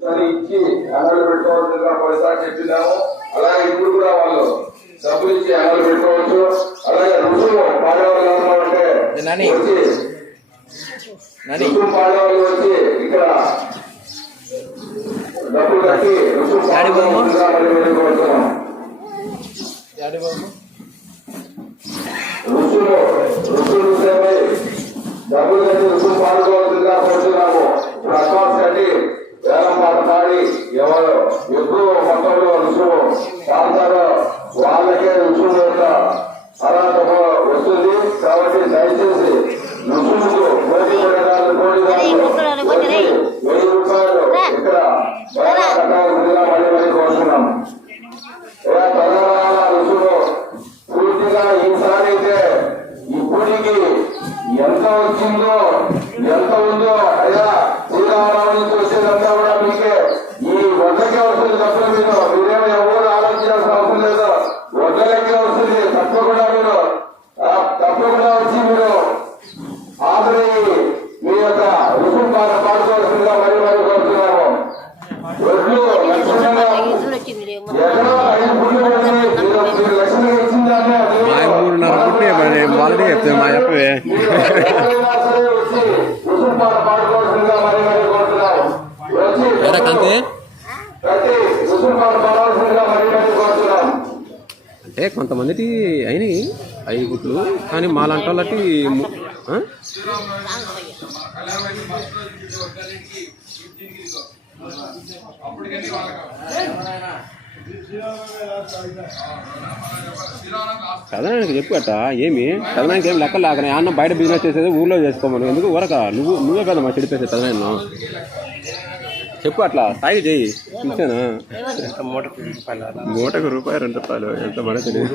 ఇచ్చి అమలు పెట్టుకోవాల్సిందిగా పదిసార్లు చెప్పినాము. అలాగే ఇప్పుడు కూడా వాళ్ళు డబ్బులు ఇచ్చి అమలు పెట్టుకోవచ్చు. అలాగే రుసుము పాడేవాళ్ళు అంటే వచ్చి రుసుము పాడేవాళ్ళు వచ్చి ఇక్కడ డబ్బులు కట్టి రుసుము పాడుకోవాల్సిందిగా మరి పెట్టుకోవచ్చున్నాం. రుసుము విషయమై డబ్బులు కట్టి రుసుము పాడుకోవాల్సిందిగా కోరుతున్నాము. అడ్వాన్స్ కట్టి వేలం పాట పాడి ఎవరు ఎక్కువ మొత్తంలో రుసుము పాడతారో వాళ్ళకే రుసుము యొక్క అర్హత వస్తుంది. కాబట్టి దయచేసి రుసుముకు పోటీ పడేదాన్ని ₹1000 ఇక్కడ కట్టాల్సిందిగా మళ్ళీ కోరుతున్నాం. తెలంగాణ రుసుము పూర్తిగా ఈసారి అయితే ఇప్పటికి ఎంత వచ్చిందో ఎంత ఉందో అయ్యా శ్రీరామరావు నుంచి వచ్చేదంతా కూడా మీకే ఈ వడ్లకే వస్తుంది. తప్ప మీరేమో ఎవరు ఆలోచించాల్సిన అవసరం లేదు. వడ్లకే వస్తుంది. తప్పకుండా వచ్చి మీరు ఆదరి మీ యొక్క రుసుము పాడుకోవాల్సిందిగా మరి కోరుతున్నాము. వడ్లు లక్షణంగా ఎక్కడో 5 పుట్లు పడి మీరు లక్షణంగా ఇచ్చిందాన్ని వాళ్ళే చెప్తే మా చెప్పవే అంటే కొంతమందికి అయినాయి 5 గుట్లు, కానీ మాలాంటి వాళ్ళకి కథనానికి చెప్పు అట్ట ఏమి కథనానికి ఏమి లెక్కలు లాగా అన్న బయట బిజినెస్ చేసేది ఊళ్ళో చేసుకోమను. ఎందుకు ఊరక నువ్వే కదా మా చెడిపేసే కథనాన్ని చెప్పు. అట్లా స్థాయి చెయ్యి. చూసానా మూటకు ₹2 2 ఎంత మన తెలియదు.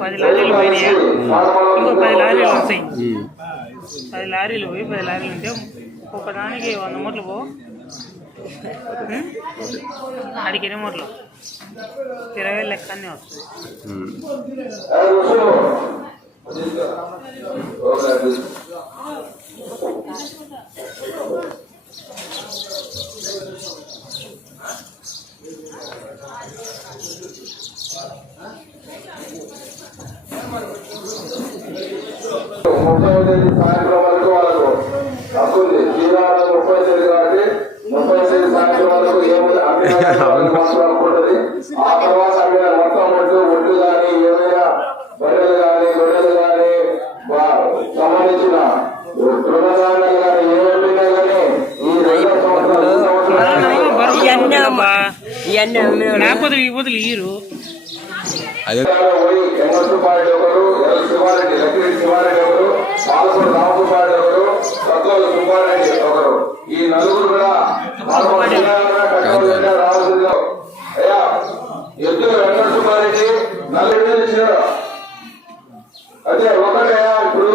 పది లారీలు పోయినాయా? ఇంకో 10 లారీలు వస్తాయి. 10 లారీలు పోయి 10 లారీలు ఉంటే ఒకదానికి 100 మూటలు పో. అడిగి 2 మూటలు 20,000 లెక్క అన్నీ వస్తుంది. సాయంత్రం వరకు వాళ్ళకు హక్కుంది. శ్రీరామ 30 తేదీ కాబట్టి 30 తేదీ సాయంత్రం వరకు ఏముంది అనుకుంటుంది. ఆ తర్వాత మొత్తం ఒడ్లు కానీ ఏమైనా బర్రెలు కానీ గొర్రెలు కానీ సంబంధించిన తృణధాన్యాలు కానీ ఏమైనా కానీ ఈ 2 పోయి ఎంగసుపారెడ్డి ఒకరు, ఎల్ శివారెడ్డి, లక్కిరెడ్డి శివారెడ్డి ఒకరు, పాలకొండ రామసుబ్బారెడ్డి ఒకరు, సత్తుల సుబ్బారెడ్డి ఒకరు, ఈ 4 కూడా రావాల్సిందిగా. అయ్యా ఎద్దుల వెంకట సుబ్బారెడ్డి 40,000 ఇచ్చినాడు. అదే ఒకటయ్యా ఇప్పుడు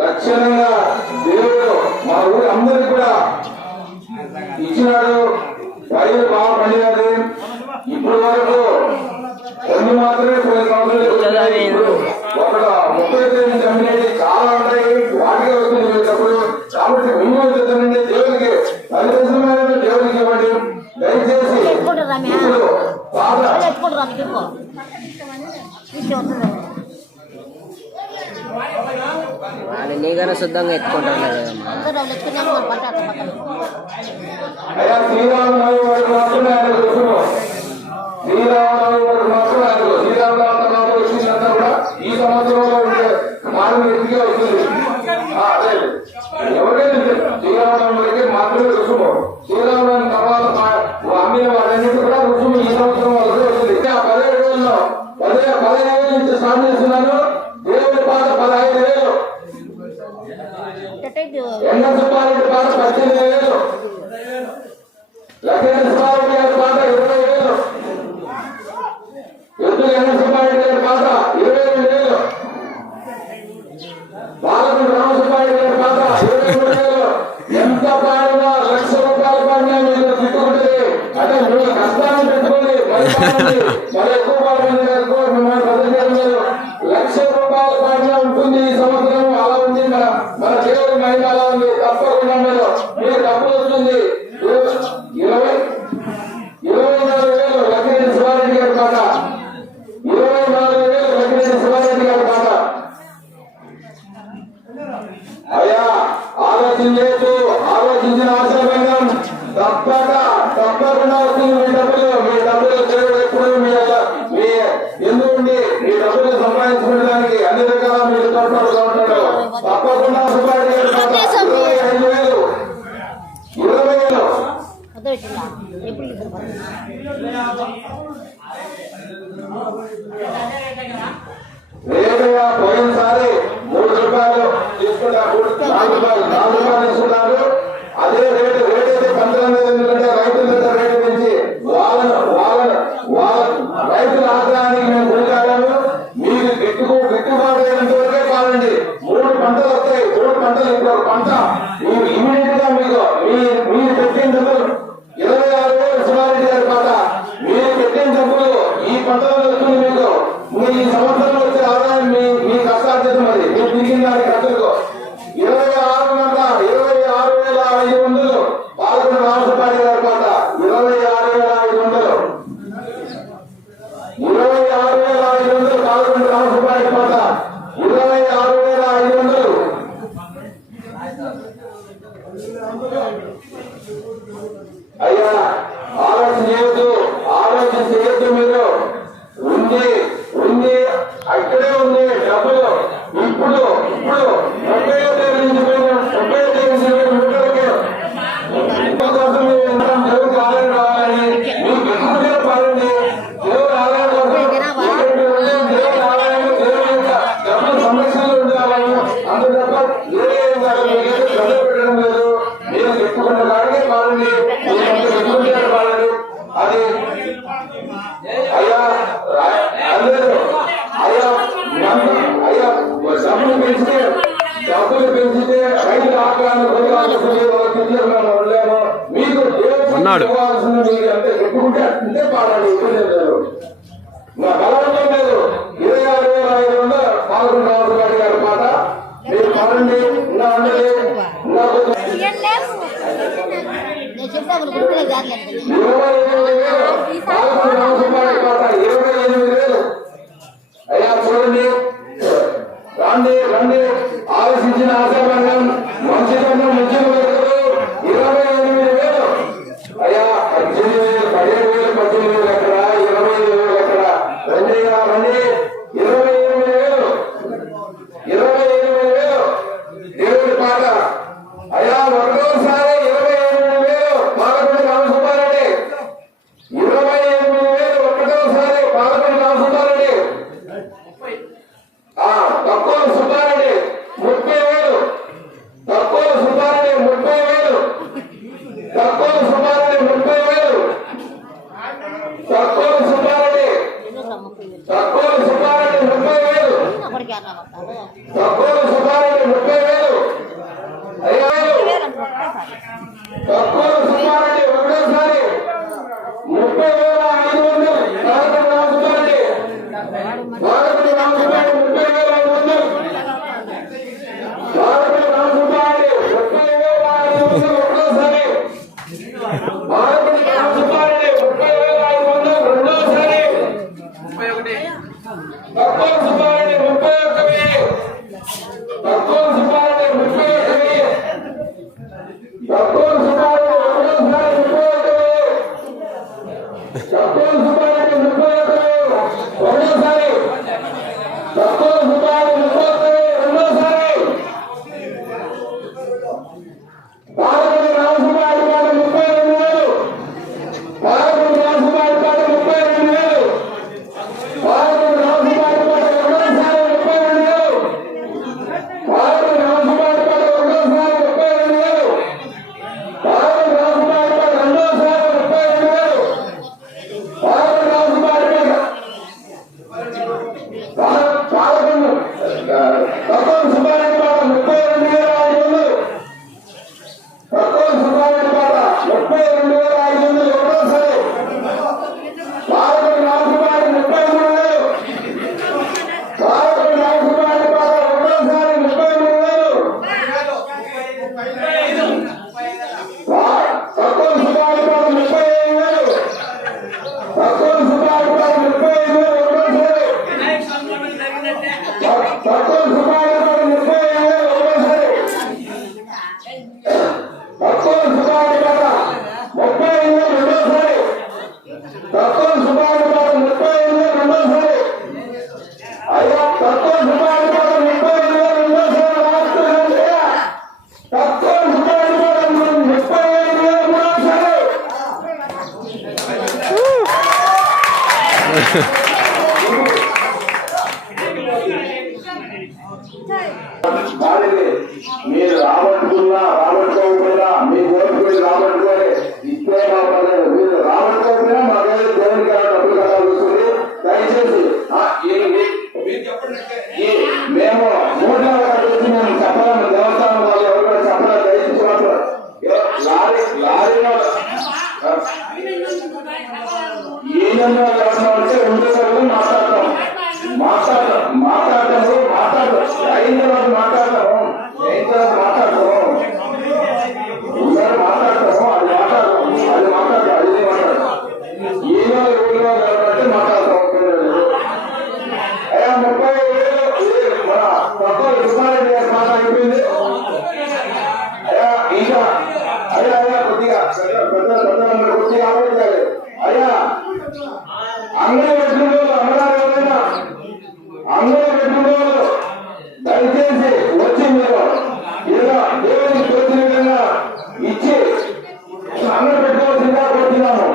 లక్షణంగా దేవుడు మా ఊరి అందరికి కూడా ఇచ్చినాడు. పైరు బాగా పండినది. ఇప్పుడు వరకు కొన్ని మాత్రమే కొన్ని సంవత్సరాలు ఇప్పుడు ఒక 30 తేదీ కమ్యూనిటీ చాలా ఉంటాయి. వాటికే వస్తుంది డబ్బులు. కాబట్టి మినిమం చేద్దామంటే దేవునికి పరిశ్రమైన దేవునికి ఇవ్వండి దయచేసి. ఇప్పుడు నీగానే శుద్ధంగా ఎత్తుకుంటారు. అయ్యా శ్రీరామనవమి వరకు మాత్రమే ఆయన రుసుము. శ్రీరామనవమి వరకు మాత్రమే ఆయన శ్రీరామనవమి వచ్చిందంతా కూడా ఈ సంవత్సరంలో ఉండే మానవ ఎత్తుకే వస్తుంది. అదే ఎవరైనా శ్రీరామనవమి వరకే మాత్రమే రుసుము. శ్రీరామనవమి తర్వాత అమ్మిన వాళ్ళన్నింటి కూడా రుసుము ఈ సంవత్సరం వరకు వస్తుంది. 15,000 నుంచి స్టార్ట్ చేస్తున్నాను. దేవుడి పాట 15,000, ఎంగసుబ్బారెడ్డి పాట 18,000, లక్ష్మీ సుబ్బారెడ్డి గారి పాట 20,000, ఎద్దుల ఎంగసుబ్బారెడ్డి గారి పాట 22,000, పాలకొండ రామసుబ్బారెడ్డి గారి పాట 23,000. ఎంత పాడినా ₹1,00,000 పాడినా మీరు తిట్టుకుంటుంది. అంటే మీరు కష్టాన్ని పెట్టుకోండి. మరి ఎక్కువ పాడమని మిమ్మల్ని ₹1,00,000 పాడినా ఉంటుంది ఈ సంవత్సరం. సంవత్సరం అలా ఉంది. మన దేవుడి మహిమ అలా ఉంది. తప్పకుండా మీరు డబ్బులు వస్తుంది. 24,000 లక్ష్మీ శివారెడ్డి గారి మాట. 24,000 లక్ష్మీ శివారెడ్డి గారి మాట. అయ్యా ఆలోచించు, ఆలోచించిన ఆశాభంగం తప్పకుండా వస్తుంది. మీ డబ్బులు దేవుడు ఎప్పుడు మీ ఎందుకండి మీ డబ్బులు సంపాదించుకోవడానికి అన్ని రకాల మీరు తోడ్పడుతూ ఉంటాడు. తప్పకుండా సుబ్బారెడ్డి గారి మాట. 25,000 20,000 రేటయ్యా. పోయినసారి 3 రూపాయలు తీసుకుంటారు, 4 రూపాయలు తీసుకున్నారు. అదే రేటు అయితే 19. ఎందుకంటే రైతుల దగ్గర రేటు పెంచి వాళ్ళ రైతుల ఆగ్రహానికి మేము గురికాము. మీరు గిట్టుబాటు అయినంత వరకే కావాలండి. 3 పంటలు వస్తాయి. 3 పంటలు ఇప్పుడు పంట ఇమీడియట్ గా మీరు పెట్టిన డబ్బులు 26,000 శివారెడ్డి గారి పాట. మీరు పెట్టిన డబ్బులు ఈ పంటలో వస్తుంది. మీకు ఈ సంవత్సరంలో వచ్చే ఆదాయం మీ కష్టార్జితం. అది మీరు తిరిగిన దానికి ఖర్చులకు 26,500 పాల్గొన్న రామసుబ్బారెడ్డి గారి పాట. 26,500 పాల్గొన్న రామసుబ్బారెడ్డి పాట. 26,500. అయ్యా ఆలోచన చేయొద్దు. మీరు ఉంది అక్కడే ఉంది డబ్బులు. ఇప్పుడు 30వ తేదీ నుంచి దేవుడికి ఆలయం రావాలని మీకు పెట్టుకుంటే పాలండి. దేవుడి ఆలయం కోసం దేవుడి ఆలయం దేవుడి యొక్క డబ్బులు సంరక్షణలో ఉండాలని అంత తప్ప ఏం కాదు. మీకేదో డబ్బులు పెట్టడం లేదు. మీరు పెట్టుకున్న కాడికి పాలండి. పెట్టుకుంటే పాలండి. అది అయ్యా అందరూ అయ్యా డబ్బులు పెంచితే రైతుల ఆగ్రహాన్ని ఉండలేము. మీకు ఇవ్వాల్సిన మీరు అంటే పెట్టుకుంటే అంటే పాడాలి. నా బలవంతం లేదు. 26,500 పాల్గొన్న రామసుబ్బారెడ్డి గారి పాట. మీరు పాడండి. నా అన్నది నాకు 28,000 పాల్గొన్న రామసుబ్బారెడ్డి పాట. 28,000. అయ్యా చూడండి, రండి. ఆలోచించిన ఆశాభంగం మంచితనం ముఖ్యం. 28,000. అయ్యా 18,000 17,000 18,000 ఎక్కడ 25,000 ఎక్కడ రండి. 28,000 దేవుడి పాట. అయ్యా ఒకటోసారి 28,000 పాల్గొన్న రామసుబ్బారెడ్డి. 28,000 ఒకటోసారి పాల్గొన్న రామసుబ్బారెడ్డి. తక్కువ సుబ్బారెడ్డి 30,000. తక్కువ సుబ్బారెడ్డి 30,000. దానిని మీరు రాబట్టుకున్నా రాబట్టుకోకపోయినా మీ కోరికలు రాబట్టుకొని ఇస్తే మా పర్లేదు. మీరు రాబట్టుకోకపోయినా మాకేదో దేవునికి డబ్బులు కట్టాల్సి వస్తుంది. దయచేసి మేము మూడో వచ్చి మేము చెప్పాలని దేవస్థానం వాళ్ళు ఎవరు కూడా చెప్పాలని దయచేసి లారీలో ఈయన అంటే ఉండే మాట్లాడతాం అయిన తర్వాత మాట్లాడతాము ఒకసారి మాట్లాడతాము అది మాట్లాడతాం ఈయన ఊళ్ళో అంటే మాట్లాడతాం. అయ్యా 30,000 మన తక్కువ కృష్ణారెడ్డి గారి మాట అయిపోయింది. అయ్యా ఇంకా అయ్యా కొద్దిగా కొద్దిగా ఆలోచించాలి. అయ్యా అందరూ పెట్టుకునే అమ్మగారు ఎవరైనా అందరూ పెట్టుకునే దయచేసి వచ్చి మీరు ఏదో దేవుడికి తోచిన విధంగా ఇచ్చి అందరూ పెట్టుకోవాల్సిందిగా కోరుతున్నాము.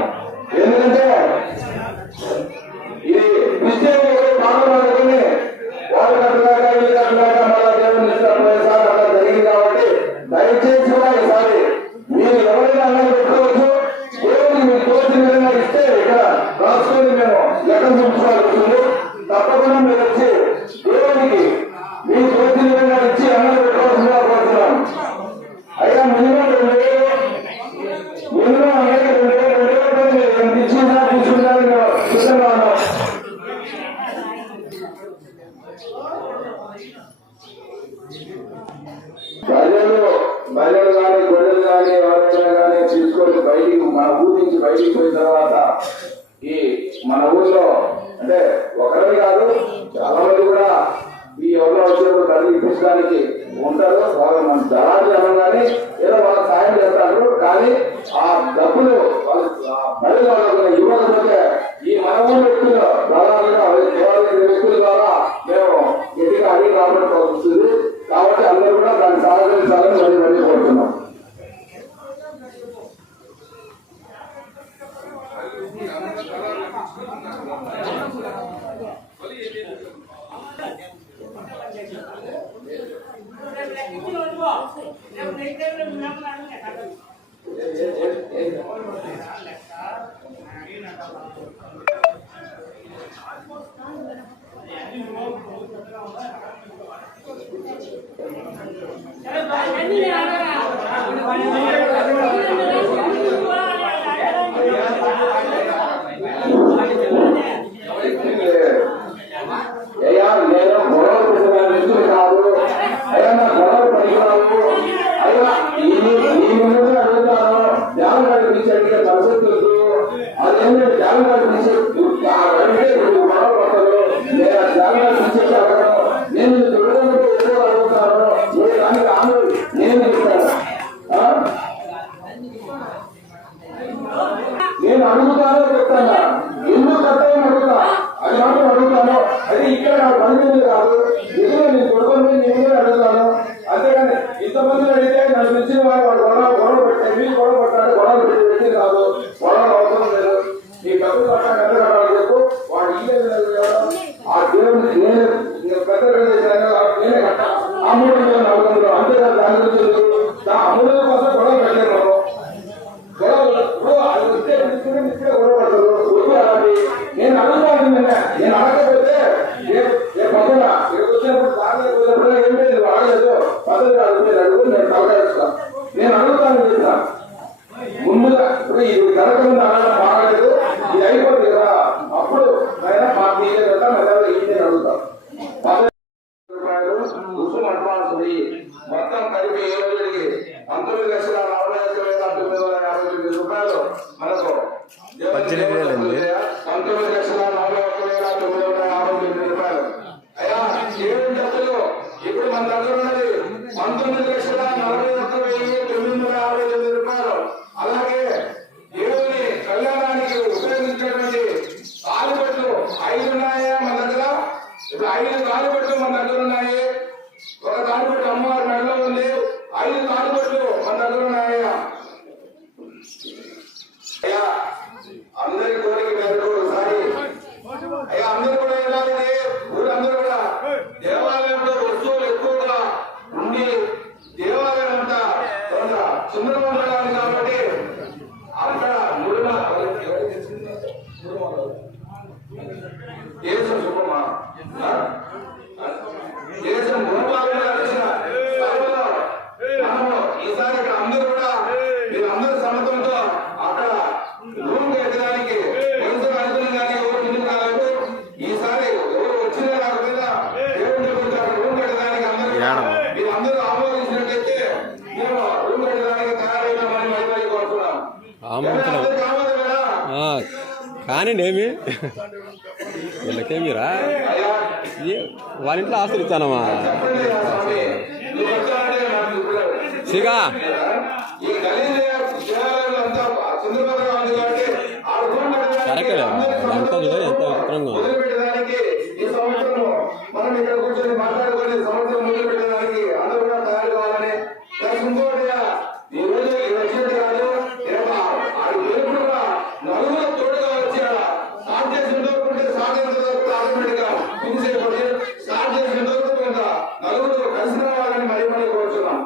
ఎందుకంటే ఇది క్రిస్టియన్లు పాల్గొనాలని వాళ్ళు కట్టలేక ఇల్లు కట్టలేక మళ్ళా దేవుడిని ఇస్తారు అలా జరిగింది. కాబట్టి దయచేసి కూడా ఈసారి మీరు ఎవరైనా అలా పెట్టుకోవచ్చు. దేవుడికి మీరు తోచిన విధంగా ఇస్తే ఇక్కడ రాసుకొని మేము లెక్క చూపించాల్సి వస్తుంది. తప్పకుండా మీరు వచ్చి దేవుడికి మీరు తోచిన విధంగా ఇచ్చి అన్నం పెట్టుకోవాల్సిందిగా కోరుతున్నాం. అయ్యా మినిమం 2,000 మీరు ఇచ్చిందా తీసుకుంటారని సిద్ధంగా ఉన్నాం. బయలు కానీ గొడ్డలు కానీ ఎవరైనా కానీ తీసుకొని బయటికి మన ఊరి నుంచి బయటికి పోయిన తర్వాత ఈ మన ఊర్లో అంటే ఒకరి కాదు చాలా మంది కూడా ఈ ఎవరో వచ్చినప్పుడు తల్లి ఇప్పించడానికి ఉంటారు. వాళ్ళు మన దళాలు అనగానే ఏదో వాళ్ళ సాయం చేస్తారు. కానీ ఆ డబ్బులు వాళ్ళు బయలు వాళ్ళకు ఇవ్వకపోతే ఈ మన ఊరు వ్యక్తులు దళాలుగా వ్యక్తుల ద్వారా మేము గట్టిగా అడిగి రాబట్టుకోవాల్సి వస్తుంది. కాబట్టి అందరూ కూడా దాన్ని సహకరించాలని మళ్ళీ కోరుతున్నాం. అయ్యా నేను గొడవ పెట్టిన కాదు. అయ్యా నా గొడవ పడినాను. అయ్యా ఈ ముందు అడుగుతాను ధ్యానం నడిపించి అడిగే పరిస్థితి అదేంటంటే ధ్యానం నడిపించి గొడవ పడతాను. నేను ధ్యానం నడిపించేసి అడగను. నేను చూడడానికి ఎక్కువ అడుగుతాను. ఏ దానికి ఆమె నేను చెప్తాను. నేను అడుగుతానో చెప్తాను. ఎందుకు కట్టాయని అడుగుతా అది మాత్రం అడుగుతాను. అది ఇక్కడ నాకు పనిచేది కాదు. ఎందుకు నేను కొడుకొని నేను అడుగుతాను. అంతేగాని ఇంతమంది అడిగితే నన్ను ఇచ్చిన వాడు గొడవ పెట్టాడు. మీరు గొడవ పట్టాడు. గొడవ పెట్టి కాదు. గొడవ అవసరం లేదు. నీ డబ్బులు పట్టాలి ఎంత కట్టాలి చెప్పు. వాడు ఇల్లు ఆ దేవుడిని నేను పెద్ద నేనే కట్టాను. ఆ 3,400 అంతేగాని దాని గురించి అమూల్యం కోసం గొడవ పెట్టలేదు. గొడవ పడతారు. నేను అడుగుతాను. నేను అడగకపోతే పక్కన వచ్చినప్పుడు వచ్చినప్పుడు ఏం లేదు అడగలేదు. పద్ధతి అడుగు నేను తలకాయిస్తాను. నేను అడుగుతాను చెప్తా ముందుగా. ఇప్పుడు ఇది జరగకుండా అడగడం బాగలేదు. ఇది అయిపోతుంది కదా. అప్పుడు అయినా మాకు ఇదే కదా ఇది అడుగుతాం. రుసుము అడ్వాన్స్ మొత్తం కలిపి ఏ రోజులకి 19,40,950 రూపాయలు మనకు 19,40,950 రూపాయలు. అయ్యా ఏడు డబ్బులు ఇప్పుడు మన దగ్గర ఉన్నది 19,41,950 రూపాయలు. అలాగే దేవుని కళ్యాణానికి ఉపయోగించేటువంటి తాలిబొట్లు 5 ఉన్నాయా మన దగ్గర. ఇప్పుడు 5 తాలిబొట్లు మన దగ్గర ఉన్నాయి. ఒక తాలిబొట్టు అమ్మవారి మెడలో ఉంది. 5 తాలిబొట్లు మన దగ్గర ఉన్నాయా. అయ్యా అందరి కోరిక మేరకు ఒకసారి సంవత్సరం కానీ ఏమి వీళ్ళకేమిరా వాళ్ళ ఇంట్లో ఆస్తులు ఇచ్చానమ్మా సిగా కరెక్టే ఎంత చూడ ఎంత విచిత్రంగా మనం ఇక్కడ కూర్చొని మాట్లాడుకొని సంవత్సరం మొదలు పెట్టడానికి అందరూ కూడా తయారు కావాలని ఇంకోటి ఈ రోజు వచ్చినట్టు కాదు నలుగురు తోడుగా వచ్చాడ స్టార్ట్ చేసిన దొరుకుంటే స్టార్ట్ చేసిన దొరుకుంటే ఆటోమేటిక్ గా ఫినిష్ అయిపోతే స్టార్ట్ చేసిన దొరుకుతుందా నలుగురు కలిసి రావాలని మరీ మరీ కోరుతున్నాం